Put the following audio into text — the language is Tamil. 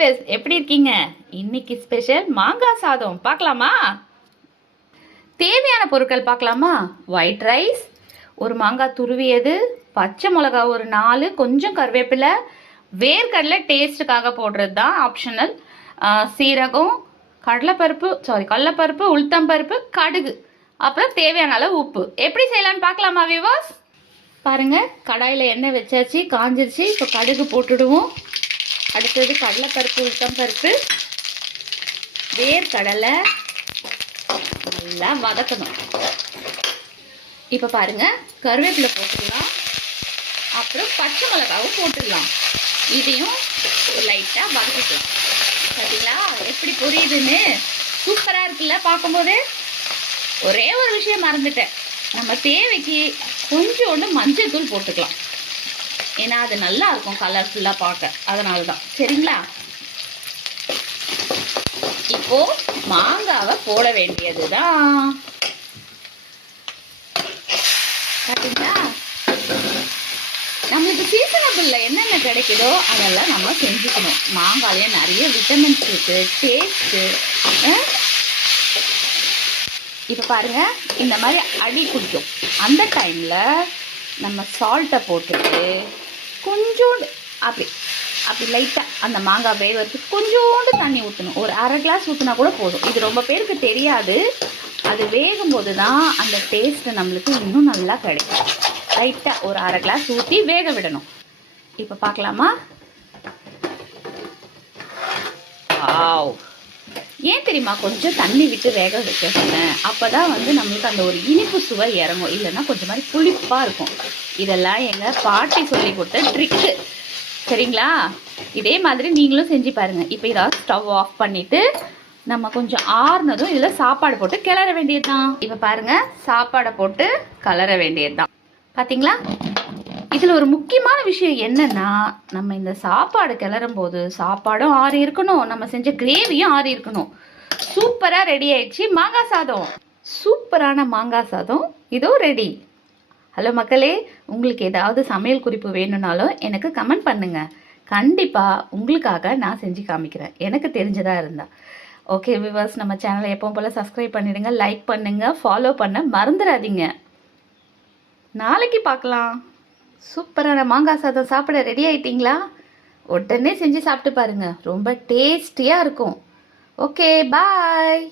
விவர்ஸ், எப்படி இருக்கீங்க? இன்னைக்கு ஸ்பெஷல் மாங்காய் சாதம் பார்க்கலாமா? தேவையான பொருட்கள் பார்க்கலாமா? ஒயிட் ரைஸ், ஒரு மாங்காய் துருவியது, பச்சை மிளகா ஒரு 4, கொஞ்சம் கருவேப்பிலை, வேர்க்கடலை டேஸ்ட்டுக்காக போடுறது தான் ஆப்ஷனல், சீரகம், கடலைப்பருப்பு, உளுத்தம்பருப்பு, கடுகு, அப்புறம் தேவையான அளவு உப்பு. எப்படி செய்யலான்னு பார்க்கலாமா விவர்ஸ்? பாருங்க, கடாயில் எண்ணெய் வச்சாச்சு, காஞ்சிருச்சு. இப்போ கடுகு போட்டுடுவோம். அடுத்தது கடலைப்பருப்பு, உளுத்தம்பருப்பு, வேர்க்கடலை நல்லா வதக்கணும். இப்போ பாருங்க, கருவேப்பிலை போட்டுடலாம், அப்புறம் பச்சை மிளகாவும் போட்டுடலாம். இதையும் லைட்டாக வதக்கிக்கலாம். பார்த்தீங்களா எப்படி புரியுதுன்னு? சூப்பராக இருக்குல்ல பார்க்கும்போது. ஒரே ஒரு விஷயம் மறந்துட்டேன், நம்ம தேவைக்கு கொஞ்சோண்டு மஞ்சள் தூள் போட்டுக்கலாம். ஏன்னா அது நல்லா இருக்கும் கலர்ஃபுல்லாக பார்க்க, அதனால தான். சரிங்களா? இப்போ மாங்காவை போட வேண்டியது தான். பார்த்தீங்களா, நம்மளுக்கு சீசனபிளில் என்னென்ன கிடைக்குதோ அதெல்லாம் நம்ம செஞ்சுக்கணும். மாங்காயிலே நிறைய விட்டமின்ஸ் இருக்குது, டேஸ்ட்டு. இப்போ பாருங்கள், இந்த மாதிரி அடி குடிக்கும். அந்த டைமில் நம்ம சால்ட்டை போட்டுட்டு கொஞ்சோண்டு அப்படி லைட்டாக அந்த மாங்காய் வேகிறதுக்கு கொஞ்சோண்டு தண்ணி ஊற்றணும். ஒரு அரை கிளாஸ் ஊற்றினா கூட போதும். இது ரொம்ப பேருக்கு தெரியாது. அது வேகும்போது தான் அந்த டேஸ்ட்டு நம்மளுக்கு இன்னும் நல்லா கிடைக்கும். லைட்டாக ஒரு அரை கிளாஸ் ஊற்றி வேக விடணும். இப்போ பார்க்கலாமா? வாவ்! ஏன் தெரியுமா கொஞ்சம் தண்ணி விட்டு வேக வைக்க சொன்னேன்? அப்போ தான் வந்து நம்மளுக்கு அந்த ஒரு இனிப்பு சுவை இறங்கும். இல்லைன்னா கொஞ்சம் மாதிரி புளிப்பாக இருக்கும். இதெல்லாம் எங்கள் பாட்டி சொல்லி கொடுத்த ட்ரிக்கு. சரிங்களா? இதே மாதிரி நீங்களும் செஞ்சு பாருங்கள். இப்போ இதை ஸ்டவ் ஆஃப் பண்ணிவிட்டு நம்ம கொஞ்சம் ஆறுனதும் இதில் சாப்பாடு போட்டு கிளற வேண்டியது தான். இப்போ பாருங்கள், சாப்பாடை போட்டு கிளற வேண்டியது தான். பார்த்தீங்களா? இதில் ஒரு முக்கியமான விஷயம் என்னென்னா, நம்ம இந்த சாப்பாடு கிளறும் போது சாப்பாடும் ஆறி இருக்கணும், நம்ம செஞ்ச கிரேவியும் ஆறி இருக்கணும். சூப்பராக ரெடி ஆயிடுச்சு மாங்காய் சாதம். சூப்பரான மாங்காய் சாதம் இதோ ரெடி. ஹலோ மக்களே, உங்களுக்கு ஏதாவது சமையல் குறிப்பு வேணும்னாலும் எனக்கு கமெண்ட் பண்ணுங்கள். கண்டிப்பாக உங்களுக்காக நான் செஞ்சு காமிக்கிறேன், எனக்கு தெரிஞ்சதாக இருந்தால். ஓகே விவர்ஸ், நம்ம சேனலை எப்பவும் போல் சப்ஸ்கிரைப் பண்ணிவிடுங்க, லைக் பண்ணுங்கள், ஃபாலோ பண்ண மறந்துடாதீங்க. நாளைக்கு பார்க்கலாம். சூப்பரான மாங்காய் சாதம் சாப்பிட ரெடி ஆயிட்டீங்களா? உடனே செஞ்சு சாப்பிட்டு பாருங்கள், ரொம்ப டேஸ்டியாக இருக்கும். ஓகே, பாய்.